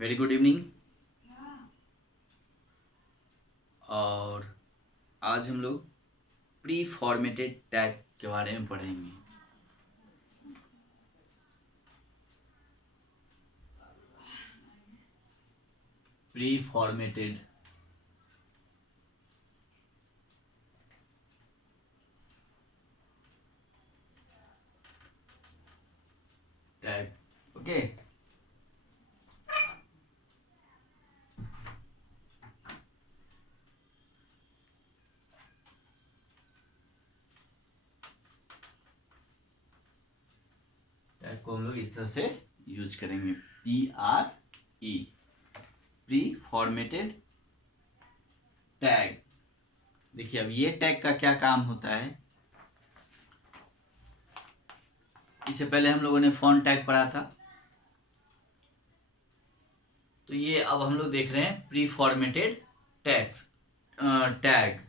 Very good evening. और आज हम लोग प्री फॉर्मेटेड टैग के बारे में पढ़ेंगे। Pre formatted tag, okay. Tag को हम लोग इस तरह से यूज करेंगे, PRE, प्री फॉर्मेटेड टैग। देखिए, अब ये टैग का क्या काम होता है। इससे पहले हम लोगों ने फॉन्ट टैग पढ़ा था, तो ये अब हम लोग देख रहे हैं प्री फॉर्मेटेड टैग।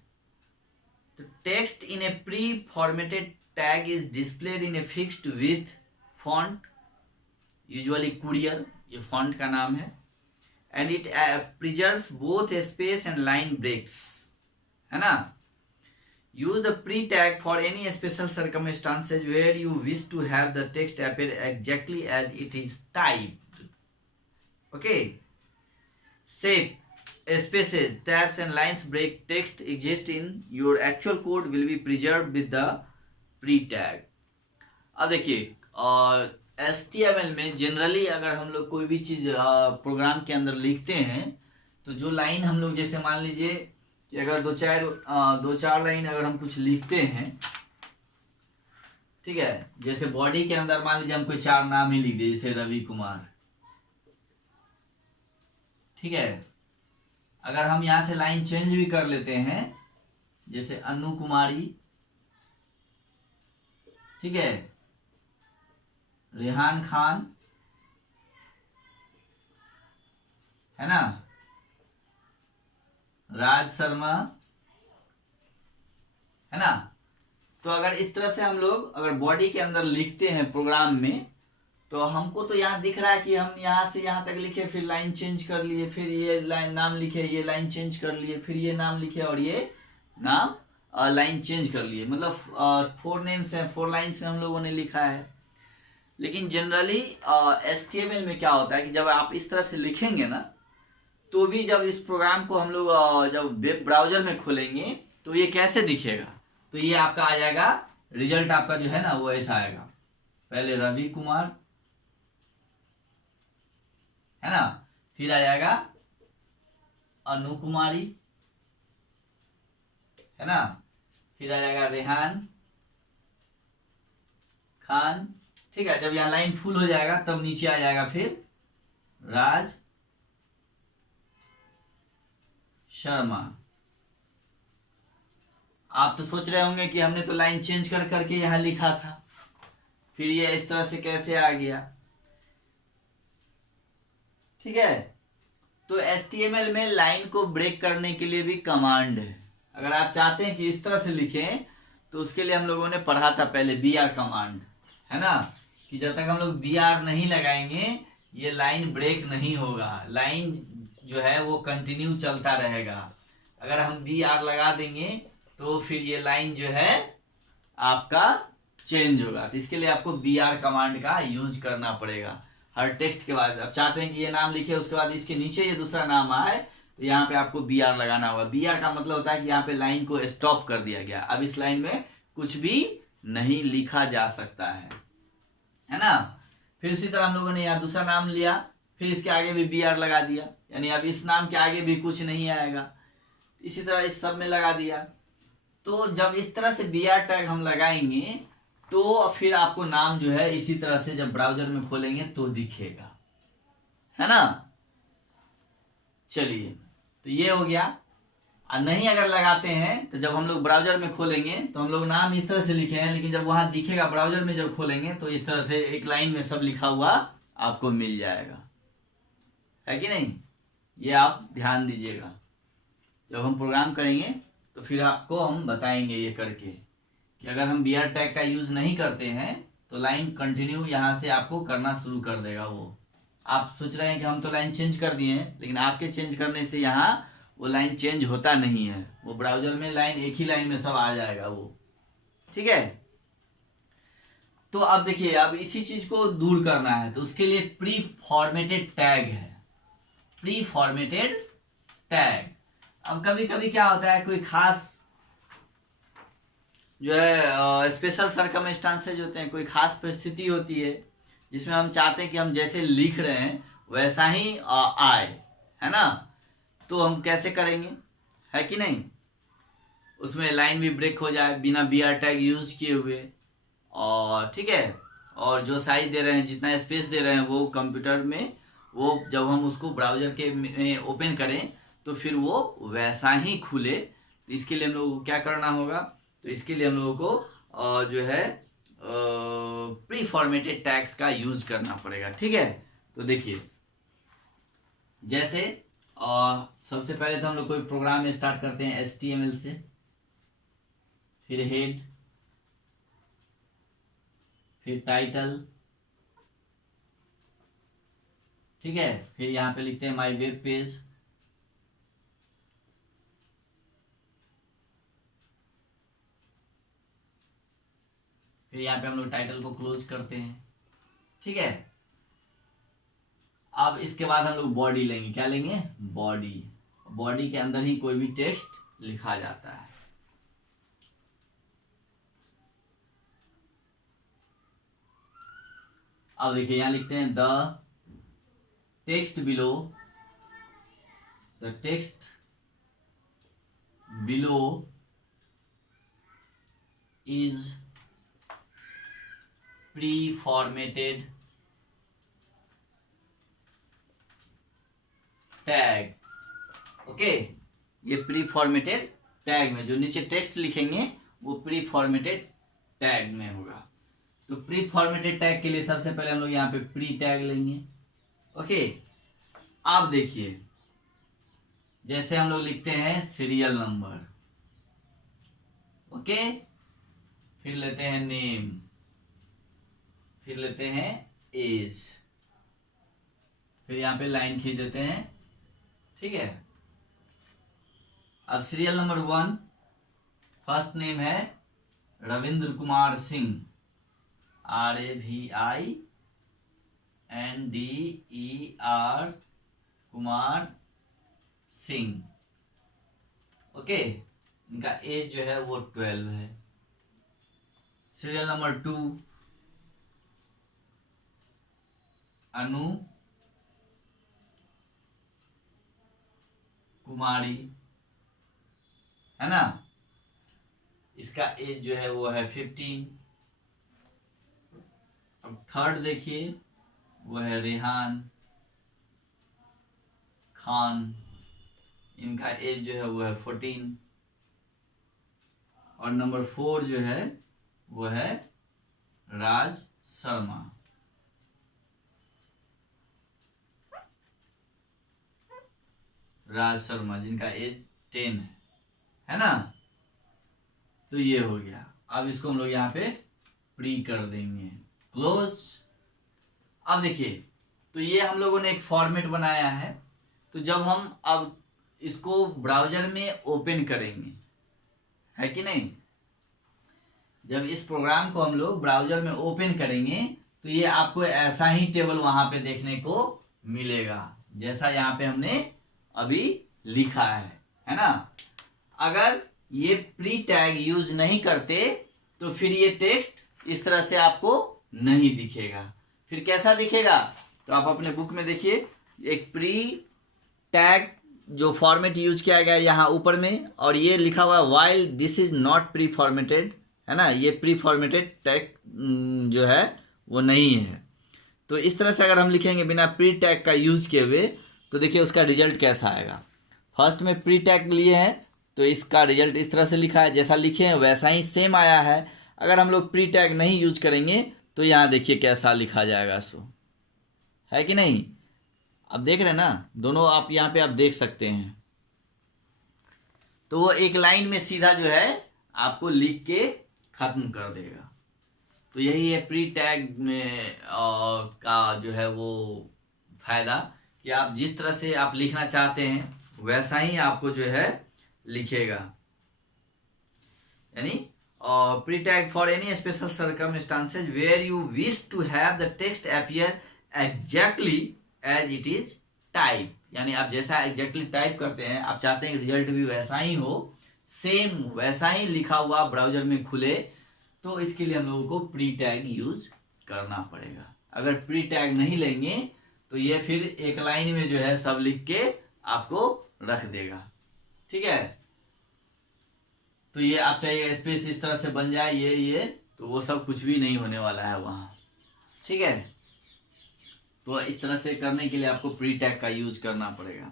तो text in a preformatted tag is displayed in a fixed width font, usually Courier, ये फॉन्ट का नाम है, and it preserve both space and line breaks, है ना। Use the pre tag for any special circumstances where you wish to have the text appear exactly as it is typed, okay. Shape, spaces, tabs and lines break text exist in your actual code will be preserved with the pre-tag। अब देखिए, HTML में generally अगर हम लोग कोई भी चीज़ programme के अंदर लिखते हैं, तो जो लाइन हम लोग, जैसे मान लीजिए कि अगर दो चार लाइन अगर हम कुछ लिखते हैं, ठीक है, जैसे बॉडी के अंदर मान लीजिए हम कोई 4 नाम ही लिख दिए, जैसे रवि कुमार, ठीक है। अगर हम यहां से लाइन चेंज भी कर लेते हैं, जैसे अनु कुमारी, ठीक है, रेहान खान, है ना, राज शर्मा, है ना। तो अगर इस तरह से हम लोग अगर बॉडी के अंदर लिखते हैं प्रोग्राम में, तो हमको तो यहाँ दिख रहा है कि हम यहाँ से यहाँ तक लिखे, फिर लाइन चेंज कर लिए, फिर ये लाइन नाम लिखे, ये लाइन चेंज कर लिए, फिर ये नाम लिखे और ये नाम लाइन चेंज कर लिए, मतलब 4 नेम्स हैं, 4 लाइन्स में हम लोगों ने लिखा है। लेकिन जनरली HTML में क्या होता है कि जब आप इस तरह से लिखेंगे ना, तो भी जब इस प्रोग्राम को हम लोग जब वेब ब्राउजर में खोलेंगे, तो ये कैसे दिखेगा, तो ये आपका आ जाएगा, रिजल्ट आपका जो है ना वो ऐसा आएगा, पहले रवि कुमार, है ना, फिर आ जाएगा अनु कुमारी, है ना, फिर आ जाएगा रेहान खान, ठीक है। जब यहाँ लाइन फुल हो जाएगा तब नीचे आ जाएगा फिर राज शर्मा। आप तो सोच रहे होंगे कि हमने तो लाइन चेंज कर करके यहाँ लिखा था, फिर ये इस तरह से कैसे आ गया, ठीक है। तो HTML में लाइन को ब्रेक करने के लिए भी कमांड है। अगर आप चाहते हैं कि इस तरह से लिखें, तो उसके लिए हम लोगों ने पढ़ा था पहले BR कमांड, है ना, कि जब तक हम लोग BR नहीं लगाएंगे ये लाइन ब्रेक नहीं होगा, लाइन जो है वो कंटिन्यू चलता रहेगा। अगर हम BR लगा देंगे तो फिर ये लाइन जो है आपका चेंज होगा। तो इसके लिए आपको BR कमांड का यूज करना पड़ेगा हर टेक्स्ट के बाद। अब चाहते हैं कि ये नाम लिखे, उसके बाद इसके नीचे ये दूसरा नाम आए, तो यहाँ पे आपको BR लगाना होगा। BR का मतलब होता है कि यहाँ पे लाइन को स्टॉप कर दिया गया, अब इस लाइन में कुछ भी नहीं लिखा जा सकता है ना। फिर इसी तरह हम लोगों ने यहाँ दूसरा नाम लिया, फिर इसके आगे भी BR लगा दिया, यानी अब इस नाम के आगे भी कुछ नहीं आएगा। इसी तरह इस सब में लगा दिया। तो जब इस तरह से BR टैग हम लगाएंगे, तो फिर आपको नाम जो है इसी तरह से जब ब्राउजर में खोलेंगे तो दिखेगा, है ना। चलिए, तो ये हो गया। और नहीं अगर लगाते हैं, तो जब हम लोग ब्राउजर में खोलेंगे तो हम लोग नाम इस तरह से लिखे हैं, लेकिन जब वहां दिखेगा ब्राउजर में जब खोलेंगे, तो इस तरह से एक लाइन में सब लिखा हुआ आपको मिल जाएगा, है कि नहीं। ये आप ध्यान दीजिएगा, जब हम प्रोग्राम करेंगे तो फिर आपको हम बताएंगे ये करके, कि अगर हम BR टैग का यूज नहीं करते हैं तो लाइन कंटिन्यू यहाँ से आपको करना शुरू कर देगा वो। आप सोच रहे हैं कि हम तो लाइन चेंज कर दिए हैं, लेकिन आपके चेंज करने से यहाँ वो लाइन चेंज होता नहीं है, वो ब्राउजर में लाइन एक ही लाइन में सब आ जाएगा वो, ठीक है। तो अब देखिए, अब इसी चीज को दूर करना है तो उसके लिए प्री फॉर्मेटेड टैग है, प्री फॉर्मेटेड टैग। अब कभी कभी क्या होता है, कोई खास जो है स्पेशल सर्कमस्टांसेज होते हैं, कोई खास परिस्थिति होती है जिसमें हम चाहते हैं कि हम जैसे लिख रहे हैं वैसा ही आए, है ना। तो हम कैसे करेंगे, है कि नहीं, उसमें लाइन भी ब्रेक हो जाए बिना BR टैग यूज किए हुए, और ठीक है, और जो साइज दे रहे हैं, जितना स्पेस दे रहे हैं वो कंप्यूटर में, वो जब हम उसको ब्राउजर के में ओपन करें तो फिर वो वैसा ही खुले। तो इसके लिए हम लोगों को क्या करना होगा, तो इसके लिए हम लोगों को जो है प्री फॉर्मेटेड टैग्स का यूज करना पड़ेगा, ठीक है। तो देखिए, जैसे सबसे पहले तो हम लोग कोई प्रोग्राम स्टार्ट करते हैं HTML से, फिर हेड, फिर टाइटल, ठीक है, फिर यहाँ पे लिखते हैं माय वेब पेज, फिर यहाँ पे हम लोग टाइटल को क्लोज करते हैं, ठीक है। अब इसके बाद हम लोग बॉडी लेंगे, क्या लेंगे, बॉडी। बॉडी के अंदर ही कोई भी टेक्स्ट लिखा जाता है। अब देखिए, यहां लिखते हैं the text below, the text below is pre formatted tag, okay. ये प्री फॉर्मेटेड टैग में जो नीचे टेक्स्ट लिखेंगे वो प्री फॉर्मेटेड टैग में होगा। तो प्री फॉर्मेटेड टैग के लिए सबसे पहले हम लोग यहाँ पे प्री टैग लेंगे, ओके। अब देखिए, जैसे हम लोग लिखते हैं सीरियल नंबर, ओके, फिर लेते हैं नेम, फिर लेते हैं एज, फिर यहाँ पे लाइन खींच देते हैं, ठीक है। अब सीरियल नंबर 1, फर्स्ट नेम है रविंद्र कुमार सिंह, RAVINDER कुमार सिंह, ओके। इनका एज जो है वो 12 है। सीरियल नंबर 2, अनु कुमारी, है ना, इसका एज जो है वो है 15। अब थर्ड देखिए, वो है रेहान खान, इनका एज जो है वो है 14। और नंबर 4 जो है वो है राज शर्मा, राज शर्मा जिनका एज 10 है ना। तो ये हो गया। अब इसको हम लोग यहाँ पे प्री कर देंगे, क्लोज। अब देखिए, तो ये हम लोगों ने एक फॉर्मेट बनाया है। तो जब हम अब इसको ब्राउजर में ओपन करेंगे, है कि नहीं, जब इस प्रोग्राम को हम लोग ब्राउजर में ओपन करेंगे तो ये आपको ऐसा ही टेबल वहां पे देखने को मिलेगा जैसा यहाँ पे हमने अभी लिखा है ना। अगर ये प्री टैग यूज नहीं करते तो फिर ये टेक्स्ट इस तरह से आपको नहीं दिखेगा। फिर कैसा दिखेगा, तो आप अपने बुक में देखिए, एक प्री टैग जो फॉर्मेट यूज किया गया यहाँ ऊपर में, और ये लिखा हुआ है while this is not pre formatted, है ना, ये प्री फॉर्मेटेड टैग जो है वो नहीं है। तो इस तरह से अगर हम लिखेंगे बिना प्री टैग का यूज किए हुए, तो देखिए उसका रिजल्ट कैसा आएगा। फर्स्ट में प्री टैग लिए हैं तो इसका रिजल्ट इस तरह से लिखा है, जैसा लिखे हैं वैसा ही सेम आया है। अगर हम लोग प्री टैग नहीं यूज करेंगे तो यहाँ देखिए कैसा लिखा जाएगा, सो है कि नहीं। अब देख रहे हैं ना, दोनों आप यहाँ पे आप देख सकते हैं। तो वो एक लाइन में सीधा जो है आपको लिख के खत्म कर देगा। तो यही है प्री टैग में का जो है वो फायदा कि आप जिस तरह से आप लिखना चाहते हैं वैसा ही आपको जो है लिखेगा। यानी pre tag for any special circumstances where you wish to have the text appear exactly as it is type. यानी आप जैसा एग्जैक्टली टाइप करते हैं, आप चाहते हैं रिजल्ट भी वैसा ही हो, सेम वैसा ही लिखा हुआ ब्राउजर में खुले, तो इसके लिए हम लोगों को प्री टैग यूज करना पड़ेगा। अगर प्री टैग नहीं लेंगे तो ये फिर एक लाइन में जो है सब लिख के आपको रख देगा। ठीक है, तो ये आप चाहिए स्पेस इस तरह से बन जाए ये तो वो सब कुछ भी नहीं होने वाला है वहां। ठीक है, तो इस तरह से करने के लिए आपको प्री टैग का यूज करना पड़ेगा,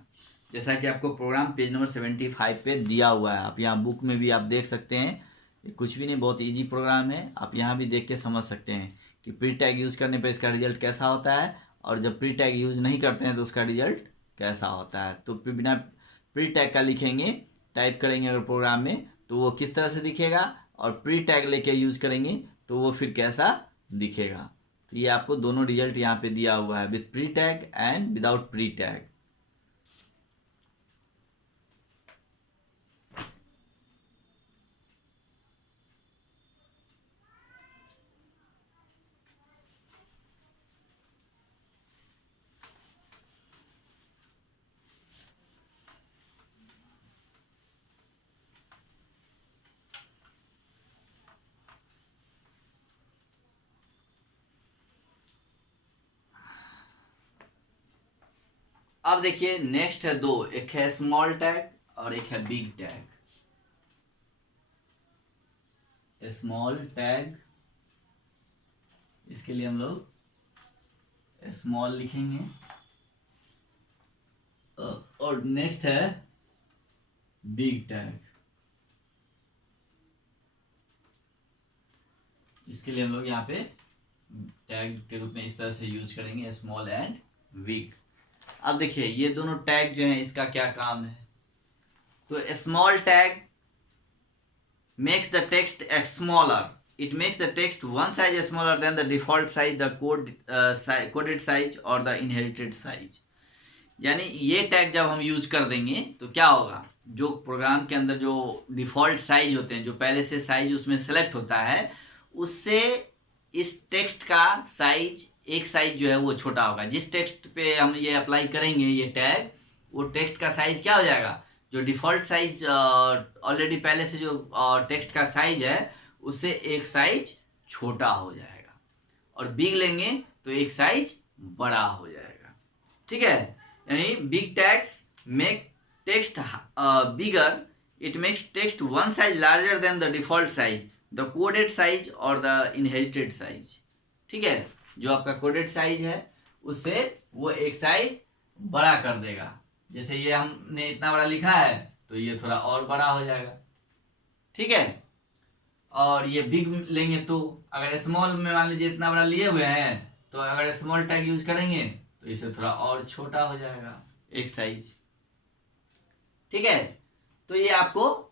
जैसा कि आपको प्रोग्राम पेज नंबर 75 पे दिया हुआ है। आप यहाँ बुक में भी आप देख सकते हैं, कुछ भी नहीं, बहुत इजी प्रोग्राम है। आप यहाँ भी देख के समझ सकते हैं कि प्री टैग यूज करने पर इसका रिजल्ट कैसा होता है, और जब प्री टैग यूज नहीं करते हैं तो उसका रिजल्ट कैसा होता है। तो बिना प्री टैग का लिखेंगे, टाइप करेंगे अगर प्रोग्राम में, तो वो किस तरह से दिखेगा, और प्री टैग लेके यूज करेंगे तो वो फिर कैसा दिखेगा। तो ये आपको दोनों रिजल्ट यहाँ पे दिया हुआ है, with pre tag and without pre tag. अब देखिए नेक्स्ट है दो, एक है स्मॉल टैग और एक है बिग टैग। स्मॉल टैग, इसके लिए हम लोग स्मॉल लिखेंगे, और नेक्स्ट है बिग टैग। इसके लिए हम लोग यहाँ पे टैग के रूप में इस तरह से यूज करेंगे, स्मॉल एंड बिग। अब देखिए ये दोनों टैग जो हैं इसका क्या काम है। तो small tag makes the text smaller. It makes the text one size smaller than the default size, the coded size or the inherited size. यानी ये टैग जब हम यूज कर देंगे तो क्या होगा, जो प्रोग्राम के अंदर जो डिफॉल्ट साइज होते हैं, जो पहले से साइज उसमें सेलेक्ट होता है, उससे इस टेक्स्ट का साइज एक साइज जो है वो छोटा होगा। जिस टेक्स्ट पे हम ये अप्लाई करेंगे ये टैग, वो टेक्स्ट का साइज क्या हो जाएगा, जो डिफ़ॉल्ट साइज ऑलरेडी पहले से जो टेक्स्ट का साइज है उससे एक साइज छोटा हो जाएगा, और बिग लेंगे तो एक साइज बड़ा हो जाएगा। ठीक है, यानी big tags make text bigger, it makes text one size larger than the default size, the coded size और द इनहेरिटेड साइज। ठीक है, जो आपका कोडेड साइज है उससे वो एक साइज बड़ा कर देगा। जैसे ये हमने इतना बड़ा लिखा है तो ये थोड़ा और बड़ा हो जाएगा। ठीक है, और ये बिग लेंगे तो अगर स्मॉल में मान लीजिए इतना बड़ा लिए हुए हैं, तो अगर स्मॉल टैग यूज करेंगे तो इसे थोड़ा और छोटा हो जाएगा एक साइज। ठीक है, तो ये आपको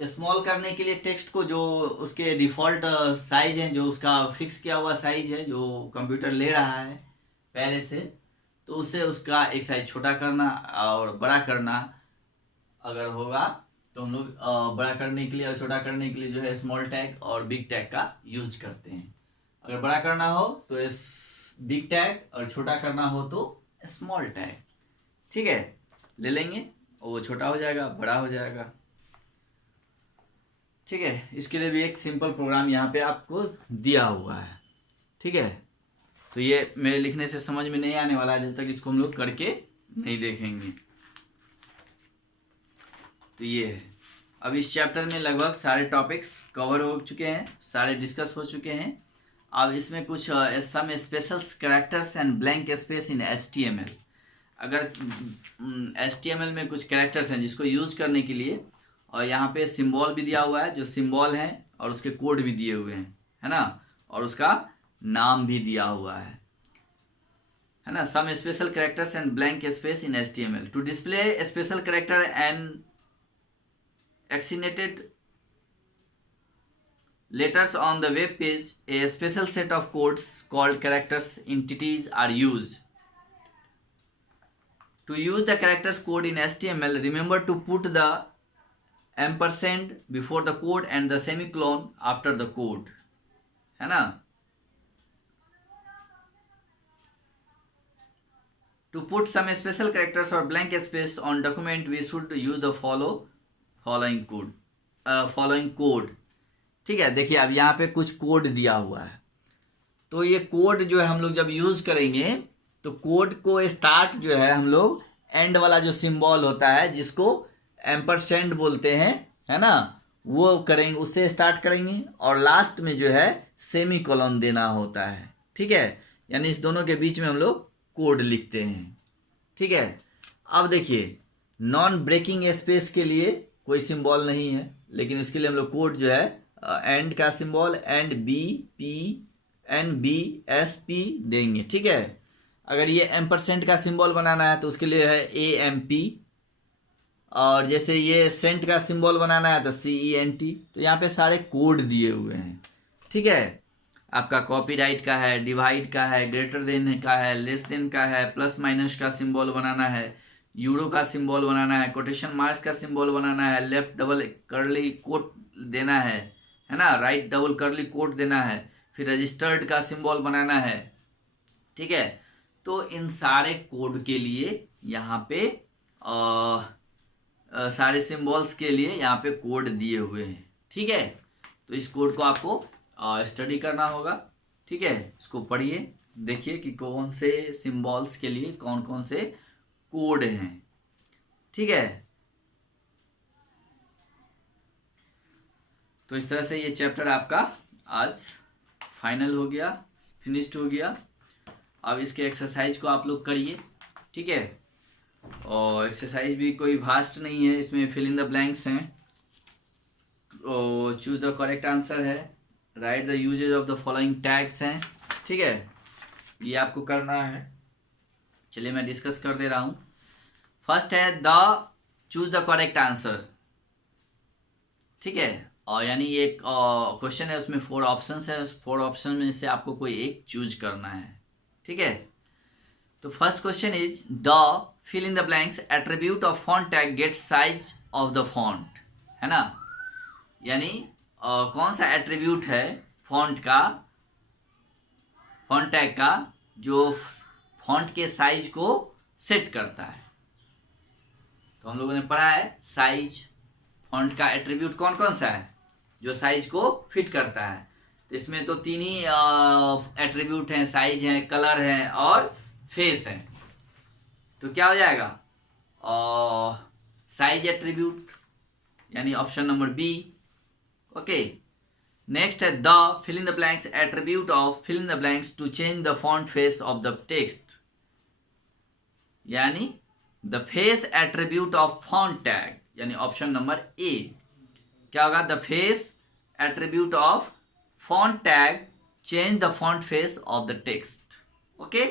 स्मॉल करने के लिए टेक्स्ट को, जो उसके डिफॉल्ट साइज है, जो उसका फिक्स किया हुआ साइज है जो कंप्यूटर ले रहा है पहले से, तो उससे उसका एक साइज छोटा करना और बड़ा करना अगर होगा तो हम लोग बड़ा करने के लिए और छोटा करने के लिए जो है स्मॉल टैग और बिग टैग का यूज करते हैं। अगर बड़ा करना हो तो इस बिग टैग, और छोटा करना हो तो स्मॉल टैग। ठीक है, ले लेंगे और वो छोटा हो जाएगा, बड़ा हो जाएगा। ठीक है, इसके लिए भी एक सिंपल प्रोग्राम यहाँ पे आपको दिया हुआ है। ठीक है, तो ये मेरे लिखने से समझ में नहीं आने वाला है जब तक इसको हम लोग करके नहीं देखेंगे। तो ये है, अब इस चैप्टर में लगभग सारे टॉपिक्स कवर हो चुके हैं, सारे डिस्कस हो चुके हैं। अब इसमें कुछ some special characters and blank space in HTML। अगर HTML में कुछ कैरेक्टर्स हैं जिसको यूज करने के लिए, और यहाँ पे सिंबल भी दिया हुआ है, जो सिंबल है और उसके कोड भी दिए हुए हैं, है ना, और उसका नाम भी दिया हुआ है ना। Some special characters and blank space in HTML to display special character and accented letters on the web page, a special set of codes called characters entities are used To use the characters code in HTML, remember to put the ampersand before the code and the semicolon after the code, है ना. To put some special characters or blank space on document, we should use the following code. ठीक है, देखिए अब यहाँ पे कुछ code दिया हुआ है, तो ये कोड जो है हम लोग जब यूज करेंगे तो कोड को स्टार्ट जो है हम लोग एंड वाला जो सिंबल होता है जिसको एम्परसेंड बोलते हैं, है ना, वो करेंगे, उससे स्टार्ट करेंगे और लास्ट में जो है सेमी कोलन देना होता है. ठीक है, यानी इस दोनों के बीच में हम लोग कोड लिखते हैं. ठीक है, अब देखिए नॉन ब्रेकिंग स्पेस के लिए कोई सिंबल नहीं है, लेकिन इसके लिए हम लोग कोड जो है एंड का सिंबल NBSP देंगे. ठीक है, अगर ये एम्परसेंट का सिंबल बनाना है तो उसके लिए है AMP, और जैसे ये सेंट का सिंबल बनाना है तो CENT. तो यहाँ पे सारे कोड दिए हुए हैं. ठीक है, आपका कॉपीराइट का है, डिवाइड का है, ग्रेटर देन का है, लेस देन का है, प्लस माइनस का सिंबल बनाना है, यूरो का सिंबल बनाना है, कोटेशन मार्क्स का सिंबल बनाना है, लेफ्ट डबल कर्ली कोट देना है ना, राइट डबल कर्ली कोट देना है, फिर रजिस्टर्ड का सिंबल बनाना है. ठीक है, तो इन सारे कोड के लिए यहाँ पे सारे सिंबल्स के लिए यहाँ पे कोड दिए हुए हैं. ठीक है, तो इस कोड को आपको स्टडी करना होगा. ठीक है, इसको पढ़िए, देखिए कि कौन से सिंबल्स के लिए कौन कौन से कोड हैं. ठीक है, तो इस तरह से ये चैप्टर आपका आज फाइनल हो गया, फिनिश्ड हो गया. अब इसके एक्सरसाइज को आप लोग करिए. ठीक है, और एक्सरसाइज भी कोई वास्ट नहीं है, इसमें फिल इन द ब्लैंक्स हैं, चूज द करेक्ट आंसर है, write the usages of the following tags हैं. ठीक है, ये आपको करना है. चलिए मैं डिस्कस कर दे रहा हूँ. फर्स्ट है the choose the correct answer. ठीक है, और यानी ये क्वेश्चन है, उसमें 4 ऑप्शंस है, उस 4 ऑप्शन में से आपको कोई एक चूज करना है. ठीक है, तो first question is the fill in the blanks attribute of font tag get size of the font, है ना, यानी कौन सा एट्रीब्यूट है फॉन्ट टैग का जो फॉन्ट के साइज को सेट करता है. तो हम लोगों ने पढ़ा है साइज, फॉन्ट का एट्रीब्यूट कौन कौन सा है जो साइज को फिट करता है. तो इसमें तो 3 ही एट्रीब्यूट हैं, साइज है, कलर है और फेस है. तो क्या हो जाएगा, साइज एट्रीब्यूट, यानी option number B. Okay, next है the fill in the blanks attribute of fill in the blanks to change the font face of the text, यानी the face attribute of font tag, यानी option number A. क्या होगा, the face attribute of font tag change the font face of the text. Okay,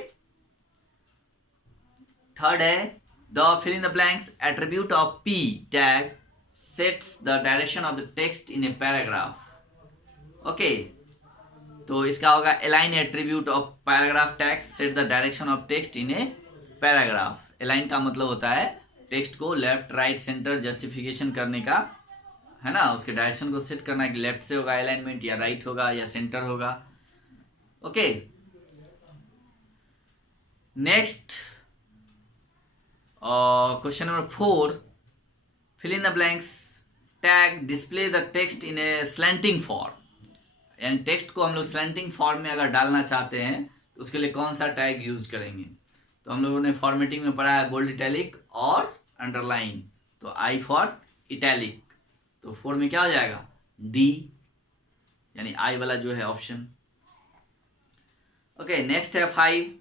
third है the fill in the blanks attribute of P tag sets the direction of the text in a paragraph. Okay, तो इसका होगा align attribute of paragraph text set the direction of text in a paragraph. align का मतलब होता है text को left right centre justification करने का, है ना, उसके डायरेक्शन को सेट करना है कि लेफ्ट से होगा अलाइनमेंट या राइट होगा या सेंटर होगा. Okay, next question number 4, fill in the blanks tag display the text in a slanting form. यानी टेक्स्ट को हम लोग स्लैंटिंग फॉर्म में अगर डालना चाहते हैं तो उसके लिए कौन सा टैग यूज करेंगे. तो हम लोगों ने फॉर्मेटिंग में पढ़ा है बोल्ड, इटैलिक और अंडरलाइन. तो I फॉर इटैलिक, तो 4 में क्या हो जाएगा, D, यानी I वाला जो है ऑप्शन. ओके, नेक्स्ट है 5,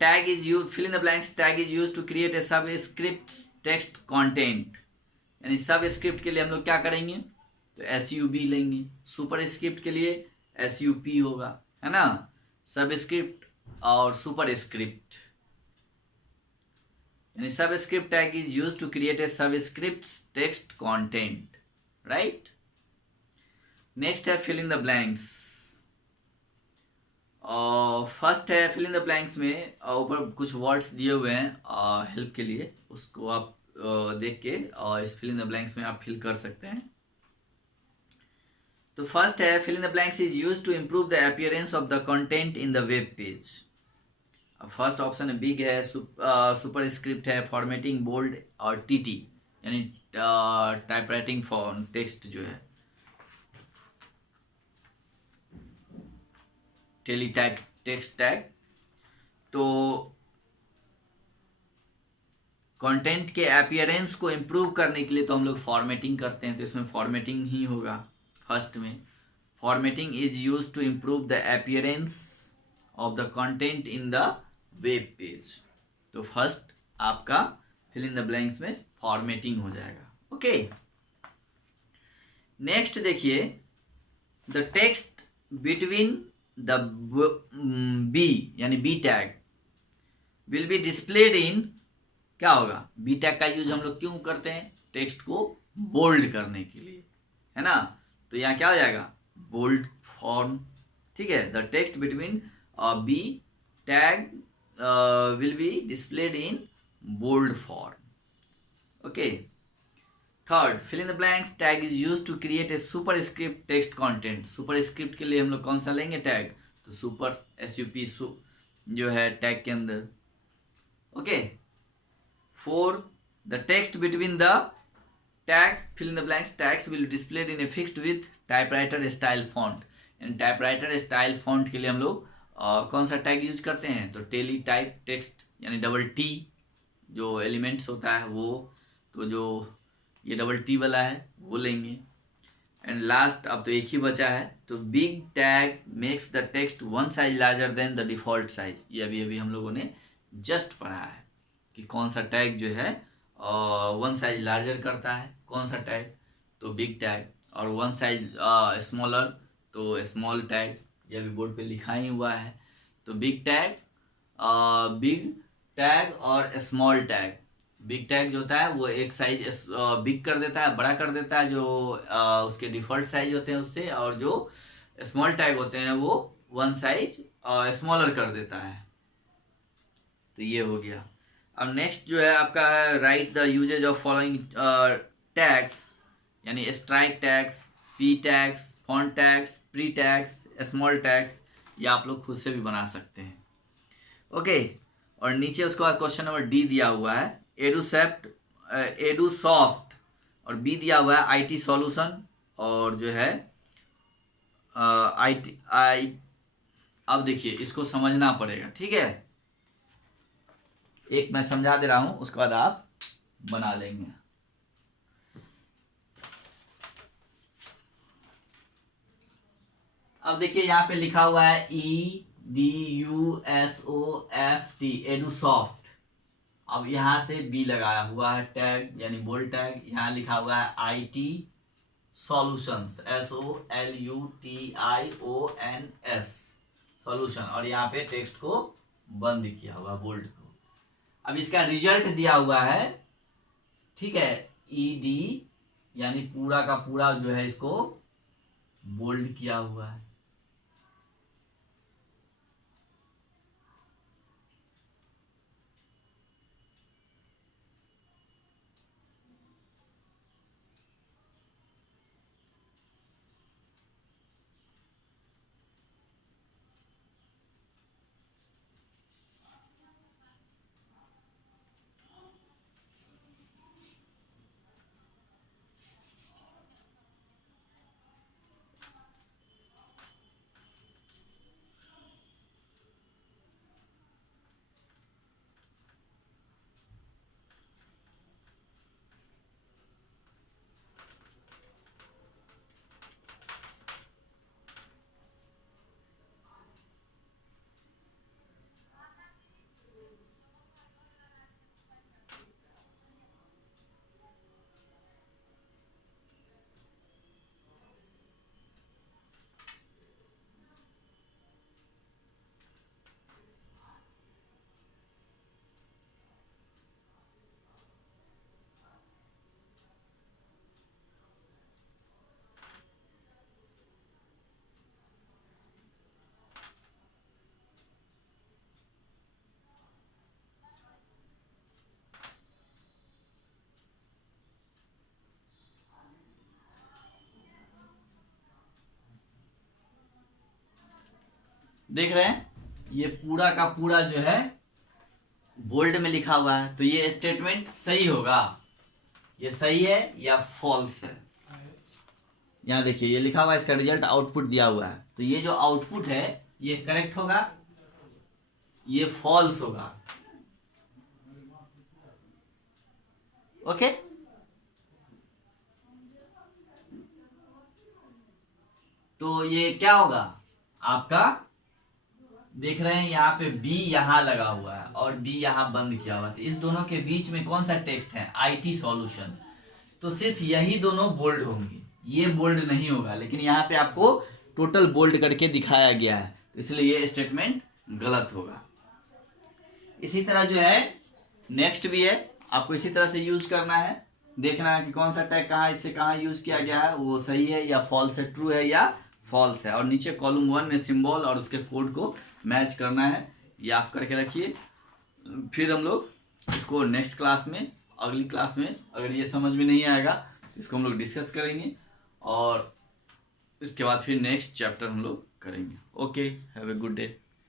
tag is used, fill in the blanks, tag is used to create a subscript text content. यानी सबस्क्रिप्ट के लिए हम लोग क्या करेंगे, तो SUB लेंगे. सुपर स्क्रिप्ट के लिए SUP होगा, है ना, सबस्क्रिप्ट और सुपर स्क्रिप्ट. यानी subscript tag is used to create a subscript text content, right. Next है fill in the blanks. First है फिल इन द ब्लैंक्स में ऊपर कुछ वर्ड्स दिए हुए हैं हेल्प के लिए, उसको आप देख के इस फिल इन द ब्लैंक्स में आप फिल कर सकते हैं। तो फर्स्ट है fill in the blanks is used to improve the appearance of the content in the web page. First option है बिग है, सुपर स्क्रिप्ट है, फॉर्मेटिंग बोल्ड और टीटी यानी टाइपराइटिंग फॉर टेक्स्ट जो है, टेली टाइप टेक्स्ट टैग। तो content के appearance को इम्प्रूव करने के लिए तो हम लोग फॉर्मेटिंग करते हैं, तो इसमें फॉर्मेटिंग ही होगा। फर्स्ट में formatting is use to improve the appearance of the content in the web page. तो फर्स्ट आपका फिल इन द ब्लैंक्स में फॉर्मेटिंग हो जाएगा। ओके, नेक्स्ट देखिए, the text between the B यानी B tag will be displayed in, क्या होगा, B tag का यूज हम लोग क्यों करते हैं, टेक्स्ट को बोल्ड करने के लिए, है ना। तो यहाँ क्या हो जाएगा, बोल्ड फॉर्म। ठीक है, the text between B tag will be displayed in bold form. Okay, third fill in the blanks tag is use to create a superscript text content. Superscript के लिए हम लोग कौन सा लेंगे tag, तो सुपर SUP जो है टैग के अंदर। Okay, four the text between the tag fill in the blanks tags will displayed in a fixed width typewriter style font. यानी टाइपराइटर स्टाइल फॉन्ट के लिए हम लोग कौन सा टैग यूज करते हैं, तो टेली टाइप टेक्स्ट यानी डबल T जो एलिमेंट्स होता है वो, तो जो ये डबल T वाला है वो लेंगे। एंड लास्ट अब तो एक ही बचा है, तो big tag makes the text one size larger than the default size. ये अभी अभी हम लोगों ने जस्ट पढ़ा है कि कौन सा टैग जो है वन साइज लार्जर करता है, कौन सा टैग, तो बिग टैग, और वन साइज स्मॉलर तो स्मॉल टैग, ये अभी बोर्ड पे लिखा ही हुआ है। तो बिग टैग और स्मॉल टैग, बिग टैग जो होता है वो एक साइज बिग कर देता है, बड़ा कर देता है जो उसके डिफॉल्ट साइज होते हैं उससे, और जो स्मॉल टैग होते हैं वो वन साइज स्मॉलर कर देता है। तो ये हो गया। अब नेक्स्ट जो है आपका है write the usages of following tags, यानी strike tags, P tags, font tags, pre tags, small tags, ये आप लोग खुद से भी बना सकते हैं। ओके, और नीचे उसके बाद क्वेश्चन नंबर D दिया हुआ है एडूसॉफ्ट, और B दिया हुआ है IT सॉल्यूशन, और जो है अब देखिए इसको समझना पड़ेगा, ठीक है, एक मैं समझा दे रहा हूं उसके बाद आप बना लेंगे। अब देखिए यहाँ पे लिखा हुआ है EDUSOFT एडूसॉफ्ट। अब यहाँ से B लगाया हुआ है टैग यानी बोल्ड टैग, यहाँ लिखा हुआ है IT सॉल्यूशंस SOLUTIONS सॉल्यूशन, और यहाँ पे टेक्स्ट को बंद किया हुआ बोल्ड को। अब इसका रिजल्ट दिया हुआ है, ठीक है, ED यानी पूरा का पूरा जो है इसको बोल्ड किया हुआ है। देख रहे हैं ये पूरा का पूरा जो है बोल्ड में लिखा हुआ है, तो ये स्टेटमेंट सही होगा, ये सही है या फॉल्स है। यहाँ देखिए ये लिखा हुआ है, इसका रिजल्ट आउटपुट दिया हुआ है, तो ये जो आउटपुट है ये करेक्ट होगा, ये फॉल्स होगा। ओके, तो ये क्या होगा आपका, देख रहे हैं यहाँ पे बी यहाँ लगा हुआ है और बी यहाँ बंद किया हुआ है, तो इस दोनों के बीच में कौन सा टेक्स्ट है, IT सॉल्यूशन, तो सिर्फ यही दोनों बोल्ड होंगे, ये बोल्ड नहीं होगा, लेकिन यहाँ पे आपको टोटल बोल्ड करके दिखाया गया है, तो इसलिए ये स्टेटमेंट गलत होगा। इसी तरह जो है नेक्स्ट भी है, आपको इसी तरह से यूज करना है, देखना है कि कौन सा टैग कहाँ इससे कहाँ यूज किया गया है, वो सही है या फॉल्स है, ट्रू है या फॉल्स है, और नीचे कॉलम 1 में सिंबल और उसके कोड को मैच करना है, ये आप करके रखिए। फिर हम लोग इसको नेक्स्ट क्लास में, अगली क्लास में अगर ये समझ में नहीं आएगा इसको हम लोग डिस्कस करेंगे, और इसके बाद फिर नेक्स्ट चैप्टर हम लोग करेंगे। Okay, have a good day.